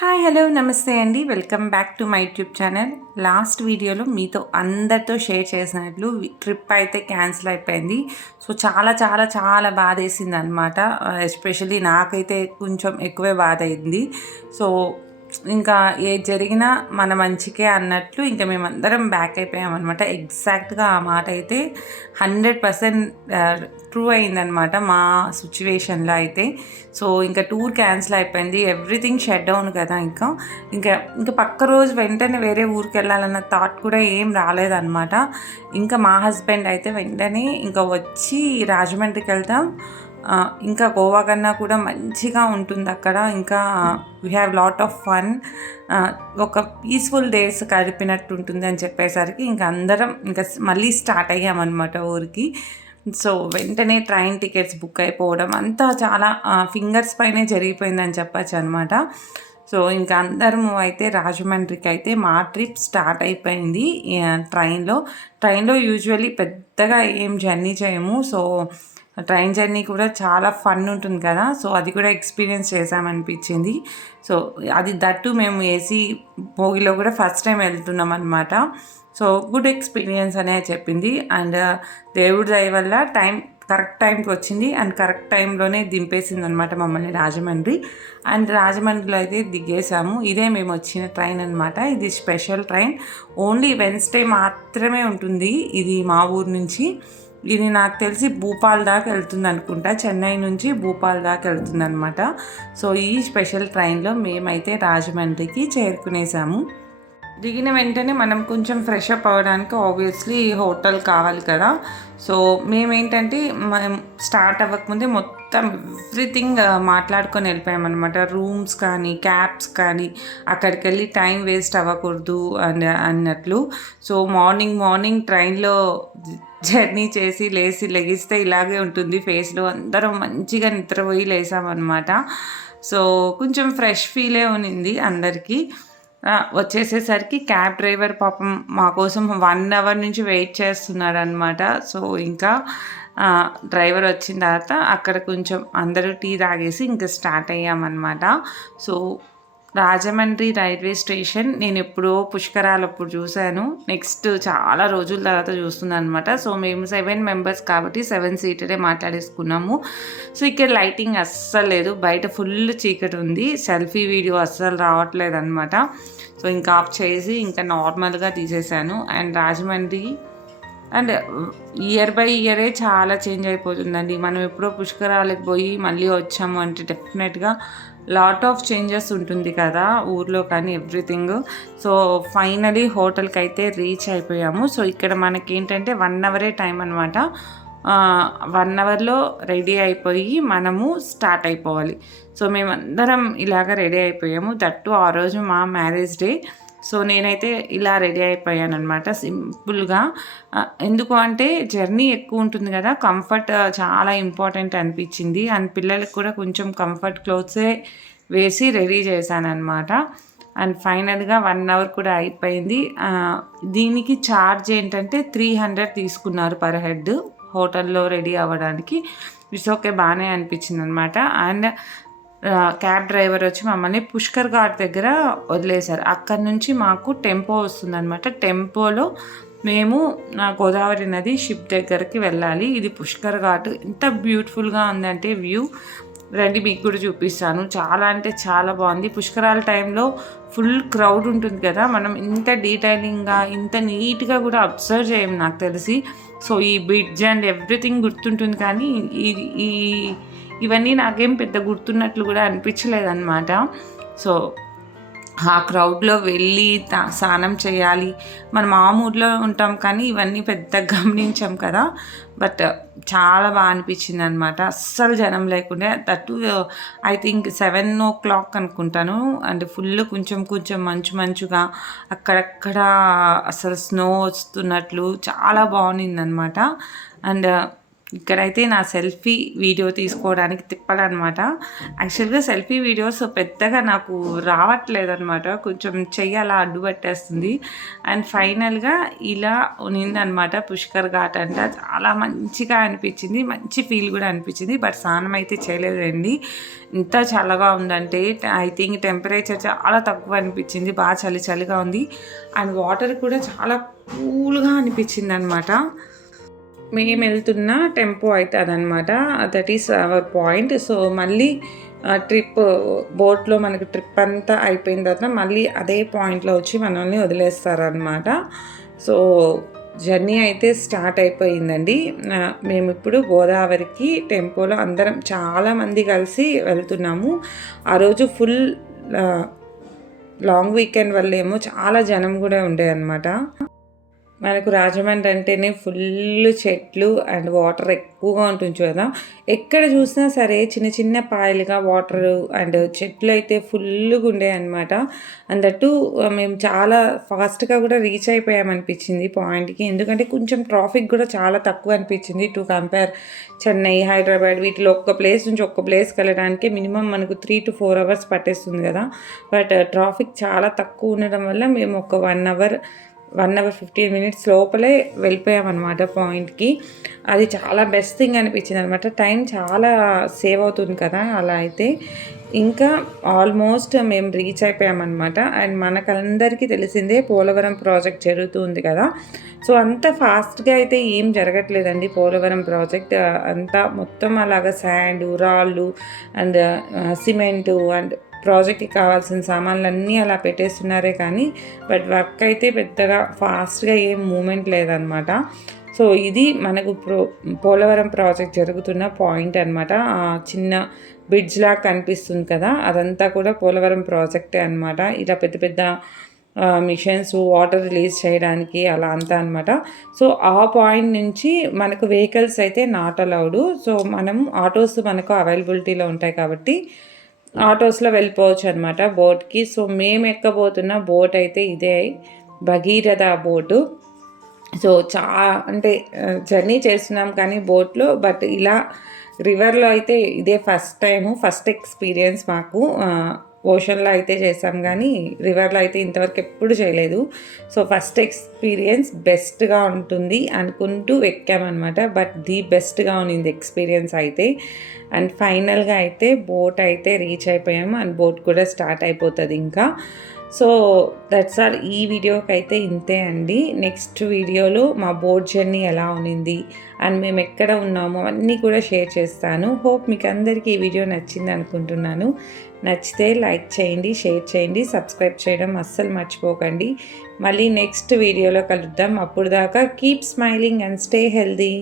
Hi hello నమస్తే అండి. Welcome back to my YouTube channel. Last వీడియోలో మీతో అందరితో షేర్ చేసినట్లు ట్రిప్ అయితే క్యాన్సిల్ అయిపోయింది. సో చాలా చాలా చాలా బాధేసింది అనమాట. ఎస్పెషల్లీ నాకైతే కొంచెం ఎక్కువే బాధ అయింది. సో ఇంకా ఏది జరిగినా మన మంచికే అన్నట్లు ఇంకా మేమందరం బ్యాక్ అయిపోయామన్నమాట. ఎగ్జాక్ట్గా ఆ మాట అయితే 100% ట్రూ అయిందనమాట మా సిచ్యువేషన్లో అయితే. సో ఇంకా టూర్ క్యాన్సిల్ అయిపోయింది, ఎవ్రీథింగ్ షట్ డౌన్ కదా. ఇంకా ఇంకా పక్క రోజు వెంటనే వేరే ఊరికి వెళ్ళాలన్న థాట్ కూడా ఏం రాలేదన్నమాట. ఇంకా మా హస్బెండ్ అయితే వెంటనే ఇంకా వచ్చి రాజమండ్రికి వెళ్తాం, ఇంకా గోవా కన్నా కూడా మంచిగా ఉంటుంది అక్కడ, ఇంకా we have lot of fun, ఒక పీస్ఫుల్ డేస్ గడిపినట్టు ఉంటుంది అని చెప్పేసరికి ఇంకా అందరం ఇంకా మళ్ళీ స్టార్ట్ అయ్యామన్నమాట ఊరికి. సో వెంటనే ట్రైన్ టికెట్స్ బుక్ అయిపోవడం అంతా చాలా ఫింగర్స్ పైనే జరిగిపోయిందని చెప్పచ్చు అనమాట. సో ఇంకా అందరము అయితే రాజమండ్రికి అయితే మా ట్రిప్ స్టార్ట్ అయిపోయింది. ట్రైన్లో యూజువల్లీ పెద్దగా ఏం జర్నీ చేయము. సో ట్రైన్ జర్నీ కూడా చాలా ఫన్ ఉంటుంది కదా. సో అది కూడా ఎక్స్పీరియన్స్ చేసామనిపించింది. సో అది దట్టు మేము ఏసీ భోగిలో కూడా ఫస్ట్ టైం వెళ్తున్నాం అనమాట. సో గుడ్ ఎక్స్పీరియన్స్ అనే చెప్పింది. అండ్ దేవుడి దయ వల్ల కరెక్ట్ టైంకి వచ్చింది అండ్ కరెక్ట్ టైంలోనే దింపేసింది అనమాట మమ్మల్ని రాజమండ్రి. అండ్ రాజమండ్రిలో అయితే దిగేసాము. ఇదే మేము వచ్చిన ట్రైన్ అనమాట. ఇది స్పెషల్ ట్రైన్, ఓన్లీ వెన్స్డే మాత్రమే ఉంటుంది ఇది మా ఊరు నుంచి. ఇది నాకు తెలిసి భూపాల్ దాకా వెళ్తుంది అనుకుంటా, చెన్నై నుంచి భూపాల్ దాకా వెళ్తుంది అనమాట. సో ఈ స్పెషల్ ట్రైన్లో మేమైతే రాజమండ్రికి చేరుకునేసాము. దిగిన వెంటనే మనం కొంచెం ఫ్రెష్ అప్ అవ్వడానికి ఆబ్వియస్లీ హోటల్ కావాలి కదా. సో మేమేంటంటే మనం స్టార్ట్ అవ్వకముందే మొత్తం ఎవ్రీథింగ్ మాట్లాడుకొని వెళ్ళిపోయామన్నమాట. రూమ్స్ కానీ క్యాబ్స్ కానీ అక్కడికి వెళ్ళి టైం వేస్ట్ అవ్వకూడదు అన్నట్లు. సో మార్నింగ్ ట్రైన్లో జర్నీ చేసి లెగిస్తే ఇలాగే ఉంటుంది ఫేస్లో. అందరం మంచిగా నిద్రపోయి లేసామన్నమాట. సో కొంచెం ఫ్రెష్ ఫీలే ఉన్నింది అందరికీ. వచ్చేసేసరికి క్యాబ్ డ్రైవర్ పాపం మా కోసం 1 అవర్ నుంచి వెయిట్ చేస్తున్నాడు అనమాట. సో ఇంకా డ్రైవర్ వచ్చిన తర్వాత అక్కడ కొంచెం అందరూ టీ తాగేసి ఇంకా స్టార్ట్ అయ్యామన్నమాట. సో రాజమండ్రి రైల్వే స్టేషన్ నేను ఎప్పుడో పుష్కరాలప్పుడు చూశాను, నెక్స్ట్ చాలా రోజుల తర్వాత చూస్తున్నాను అనమాట. సో మేము 7 మెంబర్స్ కాబట్టి 7 సీటరే మాట్లాడేసుకున్నాము. సో ఇక్కడ లైటింగ్ అస్సలు లేదు, బయట ఫుల్ చీకటి ఉంది, సెల్ఫీ వీడియో అస్సలు రావట్లేదు అనమాట. సో ఇంకా ఆఫ్ చేసి ఇంకా నార్మల్గా తీసేసాను. And Rajahmundry and year by ఇయరే చాలా చేంజ్ అయిపోతుందండి. మనం ఎప్పుడో పుష్కరాలకు పోయి మళ్ళీ వచ్చాము అంటే డెఫినెట్గా లాట్ ఆఫ్ చేంజెస్ ఉంటుంది కదా ఊర్లో కానీ ఎవ్రీథింగ్. సో ఫైనలీ హోటల్కి అయితే రీచ్ అయిపోయాము. సో ఇక్కడ మనకి ఏంటంటే 1 అవరే టైం అనమాట. 1 అవర్లో రెడీ అయిపోయి మనము స్టార్ట్ అయిపోవాలి. సో మేమందరం ఇలాగ రెడీ అయిపోయాము. దట్టు ఆ రోజు మా మ్యారేజ్ డే. సో నేనైతే ఇలా రెడీ అయిపోయాను అనమాట సింపుల్గా. ఎందుకు అంటే జర్నీ ఎక్కువ ఉంటుంది కదా, కంఫర్ట్ చాలా ఇంపార్టెంట్ అనిపించింది. అండ్ పిల్లలకి కూడా కొంచెం కంఫర్ట్ క్లోత్సే వేసి రెడీ చేశాను అనమాట. అండ్ ఫైనల్గా 1 అవర్ కూడా అయిపోయింది. దీనికి ఛార్జ్ ఏంటంటే 300 తీసుకున్నారు పర్ హెడ్ హోటల్లో రెడీ అవ్వడానికి. ఇట్స్ ఓకే, బాగానే అనిపించింది అనమాట. అండ్ క్యాబ్ డ్రైవర్ వచ్చి మమ్మల్ని పుష్కర్ ఘాట్ దగ్గర వదిలేశారు. అక్కడి నుంచి మాకు టెంపో వస్తుందన్నమాట. టెంపోలో మేము గోదావరి నది షిప్ దగ్గరికి వెళ్ళాలి. ఇది పుష్కర్ ఘాట్. ఎంత బ్యూటిఫుల్గా ఉందంటే వ్యూ, రండి మీకు కూడా చూపిస్తాను. చాలా అంటే చాలా బాగుంది. పుష్కరాల టైంలో ఫుల్ క్రౌడ్ ఉంటుంది కదా, మనం ఇంత డీటెయిలింగ్గా ఇంత నీట్గా కూడా అబ్జర్వ్ చేయం నాకు తెలిసి. సో ఈ బ్రిడ్జ్ అండ్ ఎవ్రీథింగ్ గుర్తుంటుంది కానీ ఇవన్నీ నాకేం పెద్ద గుర్తున్నట్లు కూడా అనిపించలేదన్నమాట. సో ఆ క్రౌడ్లో వెళ్ళి స్నానం చేయాలి. మనం ఆ మూడ్లో ఉంటాం కానీ ఇవన్నీ పెద్ద గమనించాం కదా. బట్ చాలా బాగా అనిపించింది అనమాట, అస్సలు జనం లేకుండా. దట్టు ఐ థింక్ 7 o'clock అనుకుంటాను. అండ్ ఫుల్ కొంచెం మంచుగా అక్కడక్కడ అసలు స్నో వస్తున్నట్లు చాలా బాగుంది అనమాట. అండ్ ఇక్కడైతే నా సెల్ఫీ వీడియో తీసుకోవడానికి తిప్పాలన్నమాట. యాక్చువల్గా సెల్ఫీ వీడియోస్ పెద్దగా నాకు రావట్లేదన్నమాట, కొంచెం చెయ్యి అలా అడ్డుపట్టేస్తుంది. అండ్ ఫైనల్గా ఇలా ఉన్నిందనమాట పుష్కర్ ఘాట్ అంట. చాలా మంచిగా అనిపించింది, మంచి ఫీల్ కూడా అనిపించింది. బట్ స్నానం అయితే చేయలేదండి, ఇంత చల్లగా ఉందంటే. ఐ థింక్ టెంపరేచర్ చాలా తక్కువ అనిపించింది, బాగా చలి చలిగా ఉంది. అండ్ వాటర్ కూడా చాలా కూల్గా అనిపించింది అనమాట. మేము వెళ్తున్న టెంపో అయితే అదనమాట, that is our point. So మళ్ళీ ట్రిప్ బోట్లో మనకి ట్రిప్ అంతా అయిపోయిన తర్వాత మళ్ళీ అదే పాయింట్లో వచ్చి మనల్ని వదిలేస్తారనమాట. సో జర్నీ అయితే స్టార్ట్ అయిపోయిందండి. మేము ఇప్పుడు గోదావరికి టెంపోలో అందరం చాలామంది కలిసి వెళ్తున్నాము. ఆ రోజు ఫుల్ లాంగ్ వీకెండ్ వల్ల ఏమో చాలా జనం కూడా ఉండే అనమాట. మనకు రాజమండ్రి అంటేనే ఫుల్ చెట్లు అండ్ వాటర్ ఎక్కువగా ఉంటుంది కదా. ఎక్కడ చూసినా సరే చిన్న చిన్న పాయలుగా వాటర్ అండ్ చెట్లు అయితే ఫుల్గా ఉండే అనమాట. అందట్టు మేము చాలా ఫాస్ట్గా కూడా రీచ్ అయిపోయామనిపించింది పాయింట్కి, ఎందుకంటే కొంచెం ట్రాఫిక్ కూడా చాలా తక్కువ అనిపించింది టు కంపేర్ చెన్నై, హైదరాబాద్. వీటిలో ఒక్క ప్లేస్ నుంచి ఒక్క ప్లేస్కి వెళ్ళడానికి మినిమం మనకు 3 to 4 hours పట్టేస్తుంది కదా. బట్ ట్రాఫిక్ చాలా తక్కువ ఉండడం వల్ల మేము ఒక 1 hour 15 minutes లోపలే వెళ్ళిపోయామన్నమాట పాయింట్కి. అది చాలా బెస్ట్ థింగ్ అనిపించింది అనమాట. టైం చాలా సేవ్ అవుతుంది కదా అలా అయితే. ఇంకా ఆల్మోస్ట్ మేము రీచ్ అయిపోయామన్నమాట. అండ్ మనకందరికీ తెలిసిందే పోలవరం ప్రాజెక్ట్ జరుగుతుంది కదా. సో అంత ఫాస్ట్గా అయితే ఏం జరగట్లేదండి పోలవరం ప్రాజెక్ట్. అంతా మొత్తం అలాగా శాండ్, రాళ్ళు అండ్ సిమెంటు అండ్ ప్రాజెక్ట్కి కావాల్సిన సామాన్లన్నీ అలా పెట్టేస్తున్నారే కానీ బట్ వర్క్ అయితే పెద్దగా ఫాస్ట్గా ఏం మూమెంట్ లేదనమాట. సో ఇది మనకు పోలవరం ప్రాజెక్ట్ జరుగుతున్న పాయింట్ అనమాట. చిన్న బ్రిడ్జ్ లాగా కనిపిస్తుంది కదా, అదంతా కూడా పోలవరం ప్రాజెక్టే అనమాట. ఇలా పెద్ద పెద్ద మిషన్స్ వాటర్ రిలీజ్ చేయడానికి అలా అంతా అనమాట. సో ఆ పాయింట్ నుంచి మనకు వెహికల్స్ అయితే నాట్ అలౌడ్. సో మనం ఆటోస్ మనకు అవైలబిలిటీలో ఉంటాయి కాబట్టి ఆటోస్లో వెళ్ళిపోవచ్చు అనమాట బోట్కి. సో మేము ఎక్కబోతున్న బోట్ అయితే ఇదే భగీరథ బోటు. సో అంటే జర్నీ చేస్తున్నాం కానీ బోట్లో, బట్ ఇలా రివర్లో అయితే ఇదే ఫస్ట్ ఎక్స్పీరియన్స్ మాకు. ఓషన్లో అయితే చేసాం కానీ రివర్లో అయితే ఇంతవరకు ఎప్పుడు చేయలేదు. సో ఫస్ట్ ఎక్స్పీరియన్స్ బెస్ట్గా ఉంటుంది అనుకుంటూ ఎక్కామన్నమాట. బట్ ది బెస్ట్గా ఉన్నింది ఎక్స్పీరియన్స్ అయితే. అండ్ ఫైనల్గా అయితే బోట్ అయితే రీచ్ అయిపోయాము అండ్ బోట్ కూడా స్టార్ట్ అయిపోతుంది ఇంకా. So that's all. ఈ వీడియోకి అయితే ఇంతే అండి. నెక్స్ట్ వీడియోలో మా బోట్ జర్నీ ఎలా ఉన్నింది అండ్ మేము ఎక్కడ ఉన్నామో అన్నీ కూడా షేర్ చేస్తాను. హోప్ మీకు అందరికీ ఈ వీడియో నచ్చింది అనుకుంటున్నాను. నచ్చితే లైక్ చేయండి, షేర్ చేయండి, సబ్స్క్రైబ్ చేయడం అస్సలు మర్చిపోకండి. మళ్ళీ నెక్స్ట్ వీడియోలో కలుద్దాం. అప్పుడు దాకా keep smiling and stay healthy.